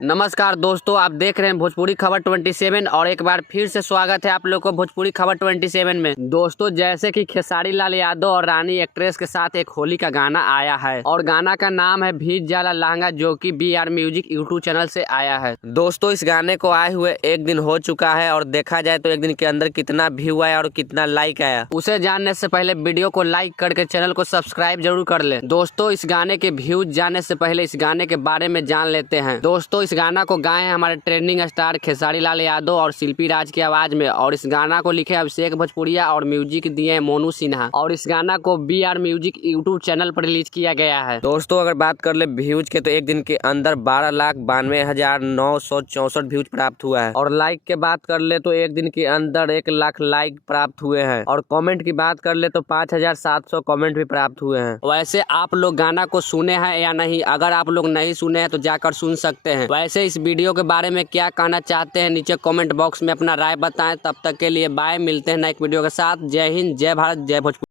नमस्कार दोस्तों, आप देख रहे हैं भोजपुरी खबर 27 और एक बार फिर से स्वागत है आप लोग को भोजपुरी खबर 27 में। दोस्तों, जैसे कि खेसारी लाल यादव और रानी एक्ट्रेस के साथ एक होली का गाना आया है और गाना का नाम है भीज जाला लहंगा, जो कि BR म्यूजिक यूट्यूब चैनल से आया है। दोस्तों, इस गाने को आए हुए एक दिन हो चुका है और देखा जाए तो एक दिन के अंदर कितना व्यू आया और कितना लाइक आया, उसे जानने से पहले वीडियो को लाइक करके चैनल को सब्सक्राइब जरूर कर ले। दोस्तों, इस गाने के व्यूज जानने से पहले इस गाने के बारे में जान लेते हैं। दोस्तों, इस गाना को गाए हैं हमारे ट्रेंडिंग स्टार खेसारी लाल यादव और शिल्पी राज की आवाज में, और इस गाना को लिखे अभिषेक भोजपुरिया और म्यूजिक दिए हैं मोनू सिन्हा, और इस गाना को BR म्यूजिक यूट्यूब चैनल पर रिलीज किया गया है। दोस्तों, अगर बात कर ले व्यूज के तो एक दिन के अंदर 12,92,964 व्यूज प्राप्त हुआ है, और लाइक के बात कर ले तो एक दिन के अंदर 1 लाख लाइक प्राप्त हुए हैं, और कमेंट की बात कर ले तो 5,700 कमेंट भी प्राप्त हुए हैं। वैसे आप लोग गाना को सुने हैं या नहीं? अगर आप लोग नहीं सुने हैं तो जाकर सुन सकते हैं। वैसे इस वीडियो के बारे में क्या कहना चाहते हैं नीचे कमेंट बॉक्स में अपना राय बताएं। तब तक के लिए बाय, मिलते हैं नए वीडियो के साथ। जय हिंद, जय भारत, जय भोजपुरी।